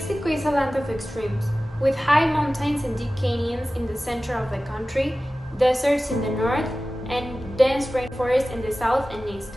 Mexico is a land of extremes, with high mountains and deep canyons in the center of the country, deserts in the north, and dense rainforests in the south and east.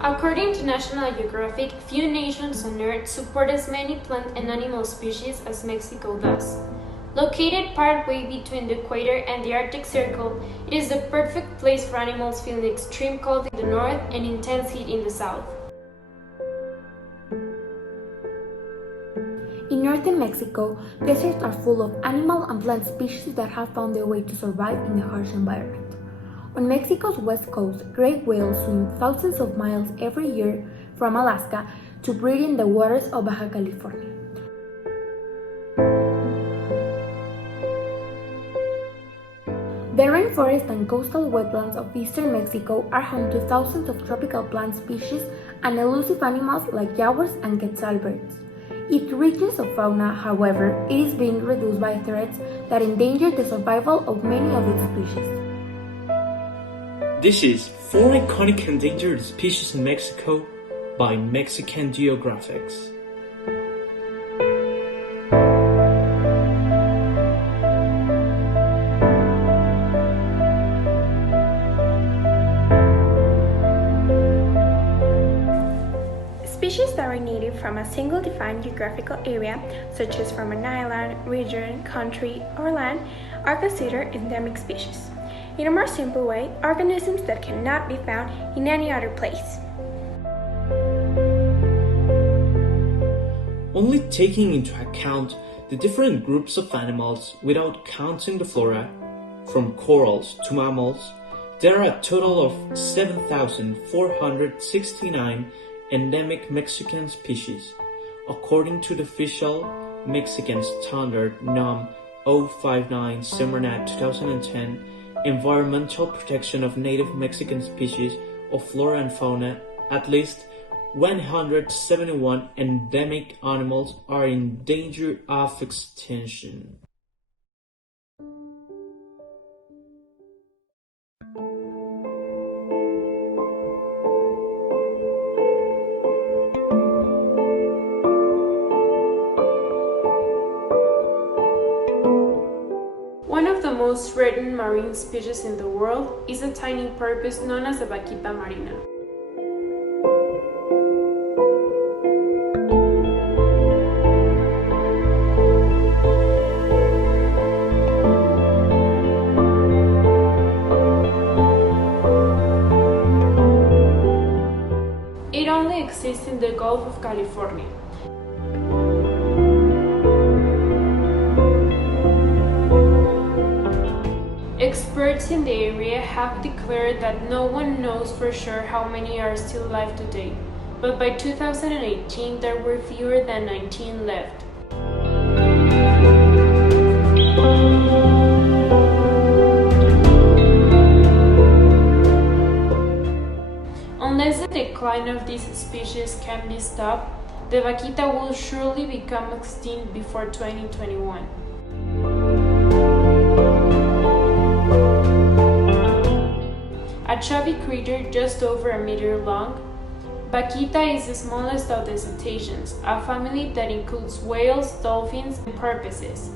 According to National Geographic, few nations on Earth support as many plant and animal species as Mexico does. Located partway between the equator and the Arctic Circle, it is the perfect place for animals feeling extreme cold in the north and intense heat in the south. In northern Mexico, deserts are full of animal and plant species that have found their way to survive in a harsh environment. On Mexico's west coast, great whales swim thousands of miles every year from Alaska to breed in the waters of Baja California. The rainforest and coastal wetlands of eastern Mexico are home to thousands of tropical plant species and elusive animals like jaguars and quetzal birds. Its richness of fauna, however, is being reduced by threats that endanger the survival of many of its species. This is 4 Iconic Endangered Species in Mexico by Mexican Geographics. Species that are native from a single defined geographical area, such as from an island, region, country, or land, are considered endemic species. In a more simple way, organisms that cannot be found in any other place. Only taking into account the different groups of animals without counting the flora, from corals to mammals, there are a total of 7,469 endemic Mexican species, according to the official Mexican standard NOM 059 Semarnat 2010, Environmental Protection of Native Mexican Species of Flora and Fauna. At least 171 endemic animals are in danger of extinction. One of the most threatened marine species in the world is a tiny porpoise known as the vaquita marina. It only exists in the Gulf of California. Experts in the area have declared that no one knows for sure how many are still alive today, but by 2018 there were fewer than 19 left. Unless the decline of this species can be stopped, the vaquita will surely become extinct before 2021. A chubby creature just over a meter long, vaquita is the smallest of the cetaceans, a family that includes whales, dolphins, and porpoises.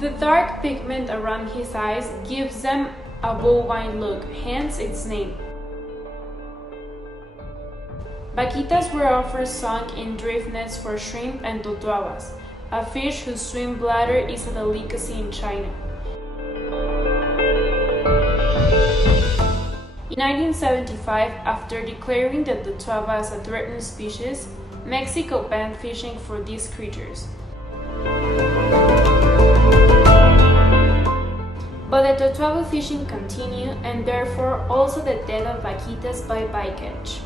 The dark pigment around his eyes gives them a bovine look, hence its name. Vaquitas were often sunk in drift nets for shrimp and totuabas, a fish whose swim bladder is a delicacy in China. In 1975, after declaring the totuaba as a threatened species, Mexico banned fishing for these creatures. But the totuaba fishing continued, and therefore also the death of vaquitas by bycatch.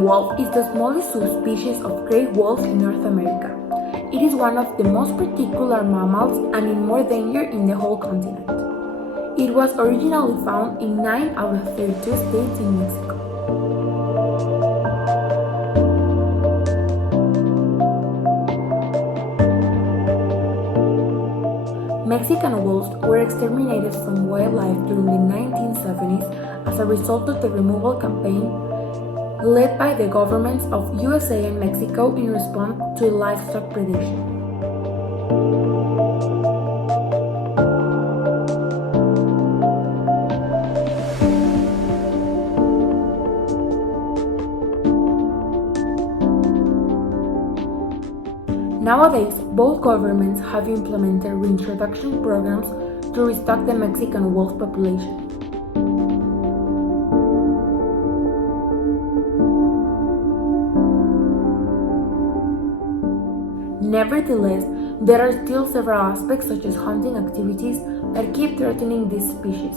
Mexican wolf is the smallest subspecies of gray wolves in North America. It is one of the most particular mammals and in more danger in the whole continent. It was originally found in 9 out of 32 states in Mexico. Mexican wolves were exterminated from wildlife during the 1970s as a result of the removal campaign led by the governments of USA and Mexico in response to livestock predation. Nowadays, both governments have implemented reintroduction programs to restock the Mexican wolf population. Nevertheless, there are still several aspects such as hunting activities that keep threatening this species.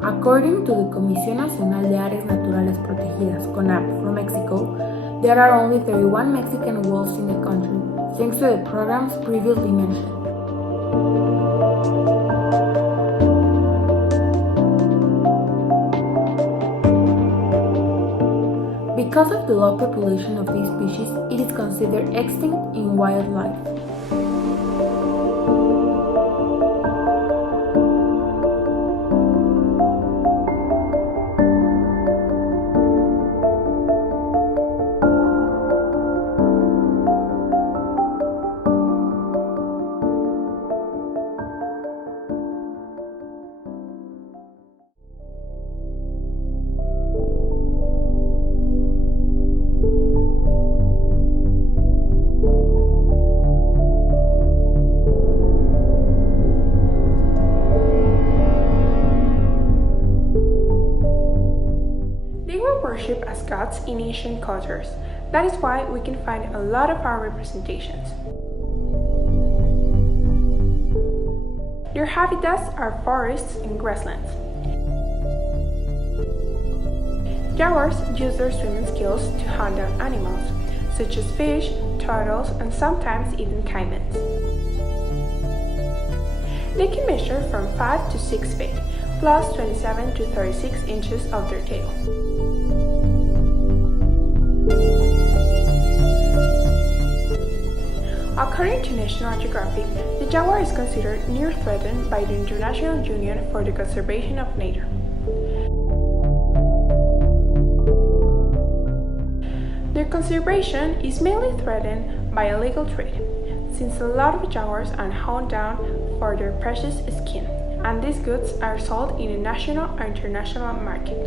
According to the Comisión Nacional de Áreas Naturales Protegidas, CONAP, from Mexico, there are only 31 Mexican wolves in the country, thanks to the programs previously mentioned. Because of the low population of this species, it is considered extinct in wildlife. Worshipped as gods in ancient cultures. That is why we can find a lot of our representations. Their habitats are forests and grasslands. Jaguars use their swimming skills to hunt down animals, such as fish, turtles, and sometimes even caimans. They can measure from 5 to 6 feet, plus 27 to 36 inches of their tail. According to National Geographic, the jaguar is considered near threatened by the International Union for the Conservation of Nature. Their conservation is mainly threatened by illegal trade, since a lot of jaguars are hunted down for their precious skin, and these goods are sold in the national or international market.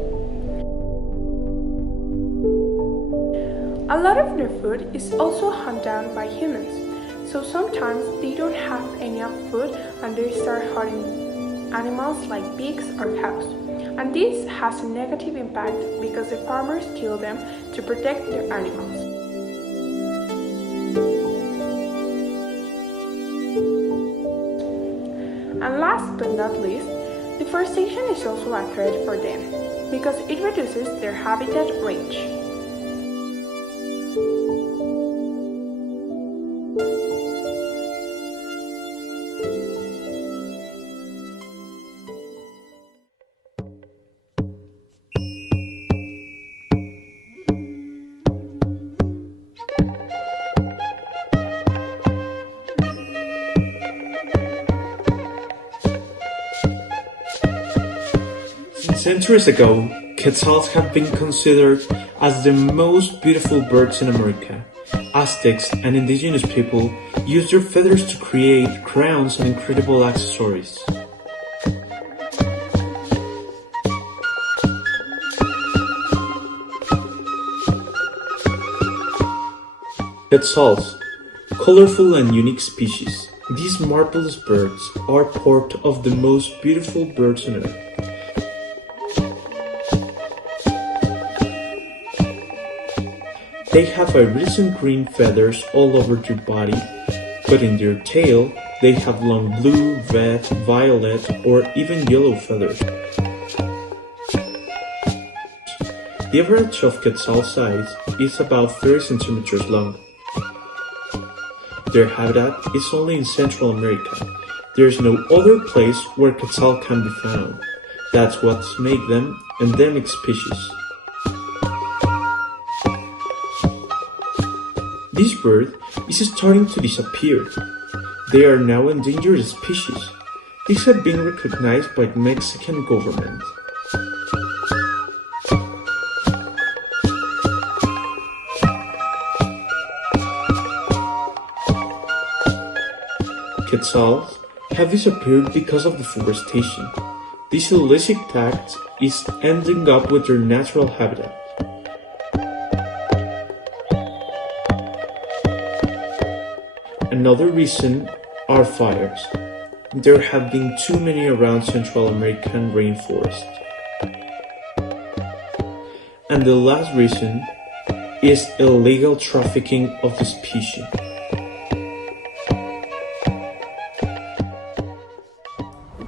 A lot of their food is also hunted down by humans, so sometimes they don't have enough food and they start hunting animals like pigs or cows. And this has a negative impact because the farmers kill them to protect their animals. And last but not least, deforestation is also a threat for them because it reduces their habitat range. Centuries ago, quetzals have been considered as the most beautiful birds in America. Aztecs and indigenous people used their feathers to create crowns and incredible accessories. Quetzals, colorful and unique species. These marvelous birds are part of the most beautiful birds on earth. They have iridescent green feathers all over their body, but in their tail, they have long blue, red, violet, or even yellow feathers. The average of quetzal size is about 30 centimeters long. Their habitat is only in Central America. There is no other place where quetzal can be found. That's what's made them endemic species. This bird is starting to disappear. They are now endangered species. These have been recognized by the Mexican government. Quetzals have disappeared because of deforestation. This illicit act is ending up with their natural habitat. Another reason are fires. There have been too many around Central American rainforest. And the last reason is illegal trafficking of the species.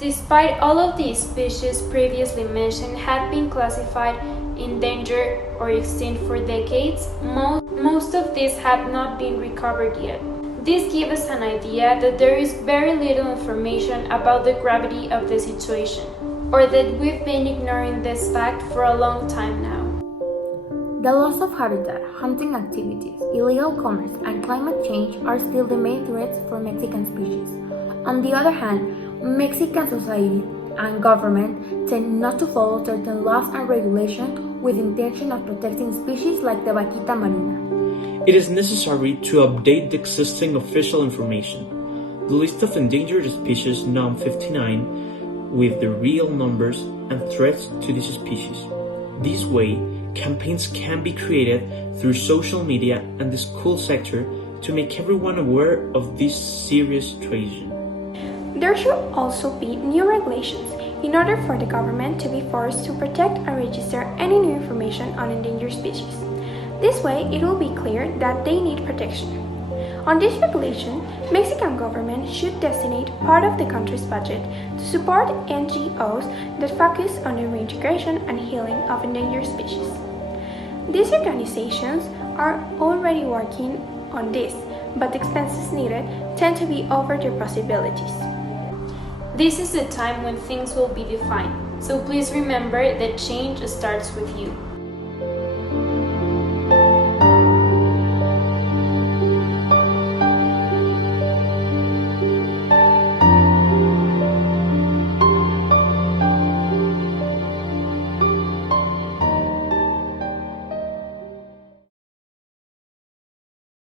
Despite all of these species previously mentioned had been classified endangered or extinct for decades, most of these have not been recovered yet. This gives us an idea that there is very little information about the gravity of the situation, or that we've been ignoring this fact for a long time now. The loss of habitat, hunting activities, illegal commerce, and climate change are still the main threats for Mexican species. On the other hand, Mexican society and government tend not to follow certain laws and regulations with intention of protecting species like the vaquita marina. It is necessary to update the existing official information, the list of endangered species NOM 59, with the real numbers and threats to these species. This way, campaigns can be created through social media and the school sector to make everyone aware of this serious situation. There should also be new regulations in order for the government to be forced to protect and register any new information on endangered species. This way, it will be clear that they need protection. On this regulation, Mexican government should designate part of the country's budget to support NGOs that focus on the reintegration and healing of endangered species. These organizations are already working on this, but the expenses needed tend to be over their possibilities. This is the time when things will be defined, so please remember that change starts with you.